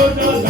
Hey,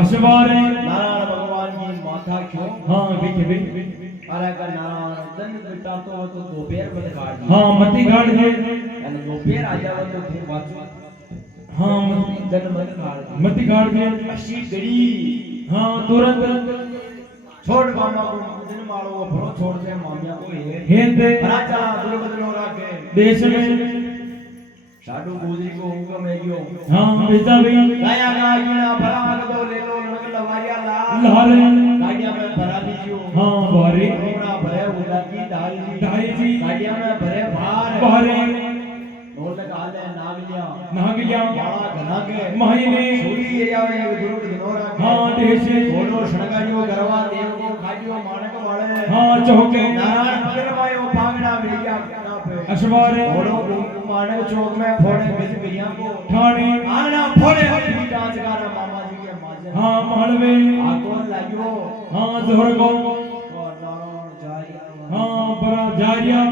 अशवारे Narayan भगवान की माथा क्यों हाँ देखे भी अरे अगर नारायण दंड बिटातो हो तो दोपहर मत काट दे हाँ मती काट दे यानी दोपहर आ जाओ तो फिर बाजू हाँ दंड मत काट दे मती काट दे अशी गड़ी हाँ तुरंत छोड़ मामा को दिन मारो वो भरो छोड़ दे मामिया को हे दे भरा चला दूर बदलो राके देश में साडू गोदी को हुक्म है जो हाँ बेटा भी गाया गाया भरा दो ले लो नग लवारिया लाल गाड़िया में भरा दीजियो हाँ बारे रोड़ा भरे उला की ढाई जी गाड़िया में भरे भार बारे ढोल काले नागलिया बाड़ा घना के महीने सूरी ये जावे एक दुरुक दिनोरा हाँ देश घोड़ो शणगाड़ियो गरवा देव को खाजियो मानक वाले हाँ चौके नारायण पकड़ मायो भागड़ा वेलिया पे अशवारे घोड़ो मानक चौक में फोड़े बिज बिया को ठाणे आना फोड़े हल्दी डांस गारा मामा जी के माजन हाँ मालवे आकोन लाग्यो हाँ जोर को और नारायण जारिया हाँ बड़ा जारिया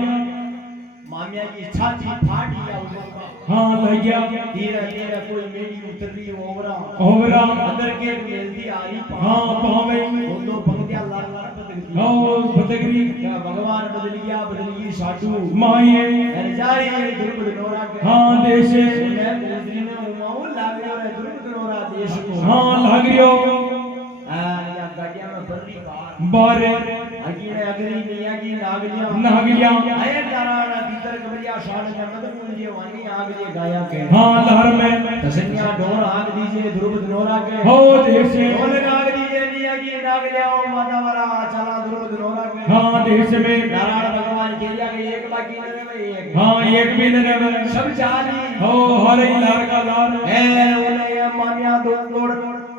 मामिया की छाती फाटी या ऊपर हाँ लगिया धीरे धीरे कोई मेरी उतर रही ओवरा ओवरा अंदर के मेलदी आ रही हाँ पावे दो पंक्तियां लाल लाल पद बदल हो फतेहगिरी क्या भगवान बदल गई साधु माये जारी दुर्बल नोरा के हाँ देश मैं पूजनी में उमाऊ लाग रहा है दुर्बल नोरा देश को हाँ लाग रियो या गाड़िया में बल्ली बारे अगीने अगरी मियां की नागलिया नागलिया आये नारायण भीतर कबरिया शान में मत मुझे वाणी आग जे गाया के हाँ लहर में तसनिया ढोल आग दीजिए दुर्बल नोरा के हो देश ढोल आग दीजिए मियां की नागलिया ओ माता वाला चला दुर्बल नोरा के हाँ देश में नारायण भगवान के लिया के एक बाकी न रहे एक हाँ एक भी न रहे सब जानी हो हरे लहर का लहर ए ओले मान्या दौड़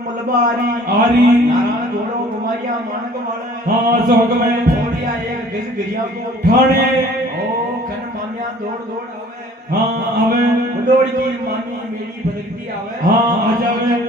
मलबारी आरी नारायण घोड़ो घुमाइया मानक वाले हाँ जोग में थोड़िया एक गिज गिरिया को ठाणे ओ कन मान्या दौड़ आवे हाँ आवे मुंडोड़ी की मानी मेरी बदलती आवे हाँ आ जावे